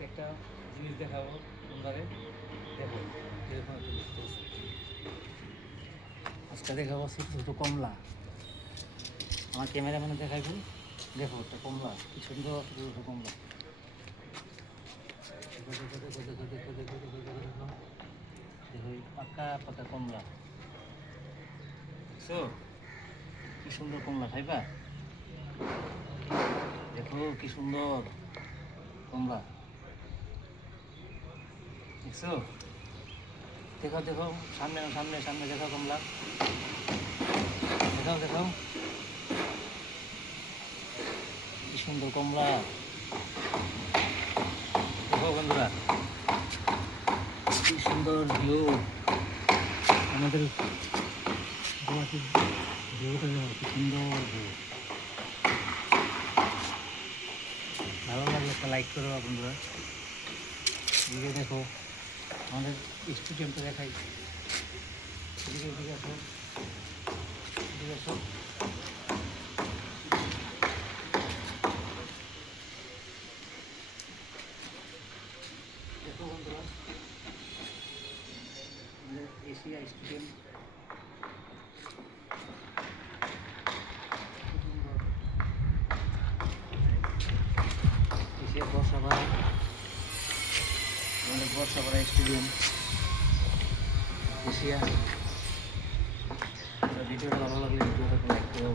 আজকে একটা জিনিস দেখাবো তোমরারে। দেখো এরকম একটা দেখতে আছে। আজকে দেখাবো ছোট ছোট কমলা। আমার ক্যামেরাম্যানে দেখাইবেন। দেখো একটা কমলা, কি সুন্দর ছোট ছোট কমলা। দেখো দেখো দেখো দেখো দেখো দেখো দেখো দেখো দেখো দেখো এই পাকা পাকা কমলা। দেখছো কি সুন্দর কমলা, খাইবা? দেখো কি সুন্দর কমলা, দেখছো? দেখো দেখো সামনে সামনে সামনে দেখো কমলা, দেখাও দেখাও কি সুন্দর কমলা। দেখো বন্ধুরা কি সুন্দর ভিউ, আমাদের গুয়াহাটির ভিউটা দেখো কি সুন্দর ভিউ। ভালো লাগলে একটা লাইক করো বন্ধুরা। এদিকে দেখো আমাদের স্টুডিয়ামটা দেখাই। এদিকে এদিকে আসো, এদিকে আসো। দেখো বন্ধুরা আমাদের এশিয়া স্টুডিয়াম এশিয়া বর্ষাপাড়া, আমাদের বর্ষাপাড়া স্টেডিয়াম এশিয়া। ভিডিওটা ভালো লাগলে ভিডিওটা লাইক করো।